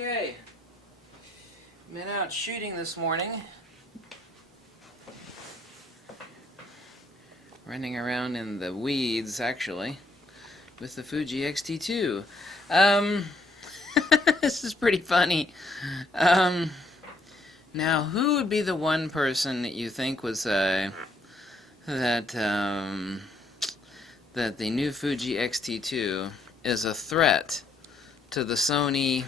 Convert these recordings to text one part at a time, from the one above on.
Okay, been out shooting this morning, running around in the weeds actually with the Fuji X-T2. This is pretty funny. Now, who would be the one person that you think would say that that the new Fuji X-T2 is a threat to the Sony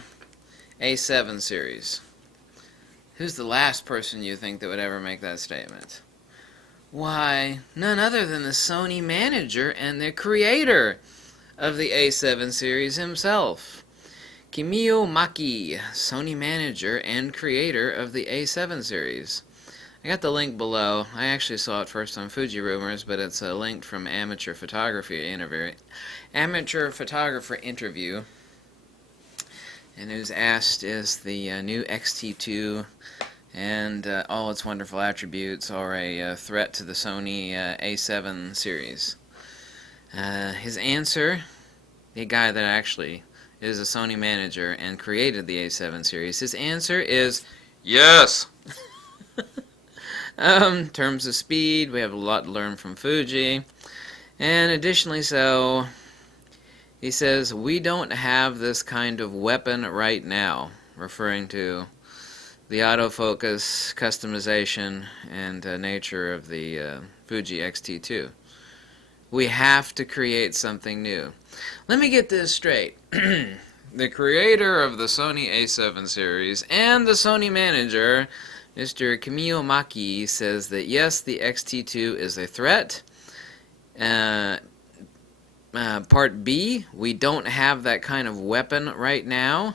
A7 series? Who's the last person you think that would ever make that statement? Why, none other than the Sony Manager and the creator of the A7 series himself. Kimio Maki, Sony Manager and creator of the A7 series. I got the link below. I actually saw it first on Fuji Rumors, but it's a link from Amateur Photographer interview. And who's asked is the new X-T2 and all its wonderful attributes are a threat to the Sony A7 series. His answer, the guy that actually is a Sony Manager and created the A7 series, his answer is yes. In terms of speed, we have a lot to learn from Fuji, and additionally so, he says, we don't have this kind of weapon right now, referring to the autofocus, customization, and nature of the Fuji X-T2. We have to create something new. Let me get this straight. The creator of the Sony A7 series and the Sony Manager, Mr. Kimio Maki, says that yes, the X-T2 is a threat. Part B, we don't have that kind of weapon right now.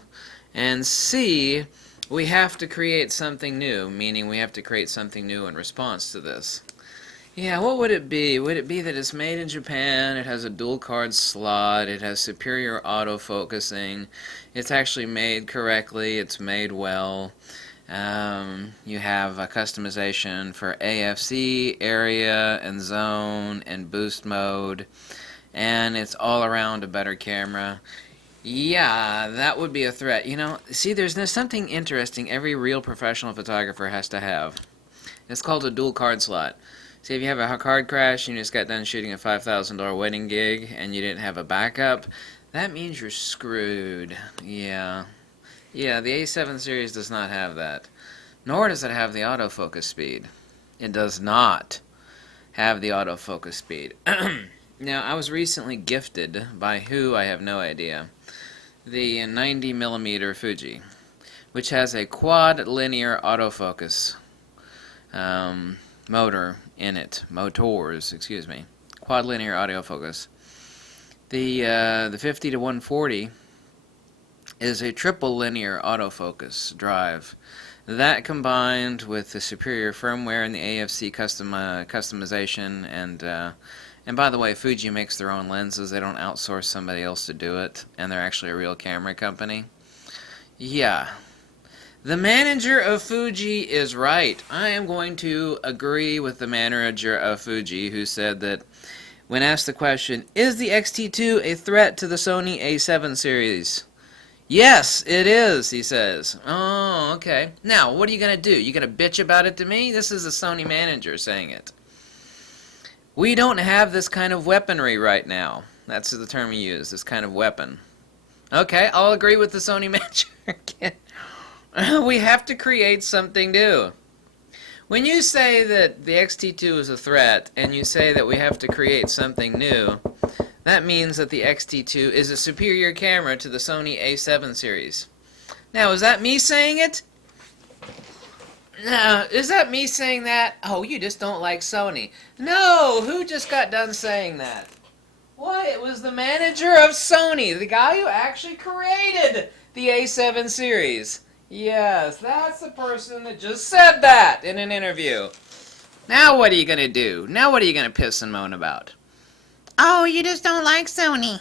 And C, we have to create something new, meaning we have to create something new in response to this. Yeah, what would it be? Would it be that it's made in Japan, it has a dual card slot, it has superior autofocusing, it's actually made correctly, it's made well. You have a customization for AFC, area, and zone, and boost mode, and it's all around a better camera. Yeah, that would be a threat. You know, see, there's something interesting every real professional photographer has to have. It's called a dual card slot. See, if you have a card crash and you just got done shooting a $5,000 wedding gig and you didn't have a backup, that means you're screwed. Yeah, the A7 series does not have that. Nor does it have the autofocus speed. It does not have the autofocus speed. Now, I was recently gifted, by who I have no idea, the 90mm Fuji, which has a quad linear autofocus motors, excuse me, quad linear autofocus. The 50 to 140 is a triple linear autofocus drive. That combined with the superior firmware and the AFC customization, and by the way, Fuji makes their own lenses. They don't outsource somebody else to do it, and they're actually a real camera company. Yeah. The manager of Fuji is right. I am going to agree with the manager of Fuji, who said that when asked the question, is the X-T2 a threat to the Sony A7 series? Yes, it is, he says. Oh, okay. Now, what are you going to do? You going to bitch about it to me? This is the Sony Manager saying it. We don't have this kind of weaponry right now. That's the term he used, this kind of weapon. Okay, I'll agree with the Sony Manager again. We have to create something new. When you say that the X-T2 is a threat, and you say that we have to create something new, that means that the X-T2 is a superior camera to the Sony A7 series. Now, is that me saying it? No, is that me saying that? Oh, you just don't like Sony. No, who just got done saying that? Why, it was the manager of Sony, the guy who actually created the A7 series. Yes, that's the person that just said that in an interview. Now what are you going to do? Now what are you going to piss and moan about? Oh, you just don't like Sony.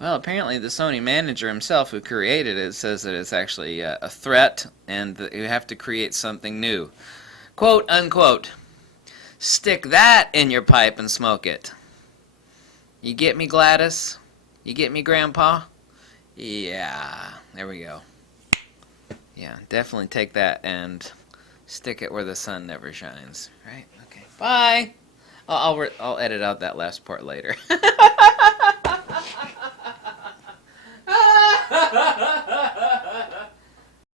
Well, apparently the Sony manager himself who created it says that it's actually a threat and that you have to create something new. Quote, unquote. Stick that in your pipe and smoke it. You get me, Gladys? You get me, Grandpa? Yeah, there we go. Yeah, definitely take that and stick it where the sun never shines. Right? Okay. Bye. I'll edit out that last part later.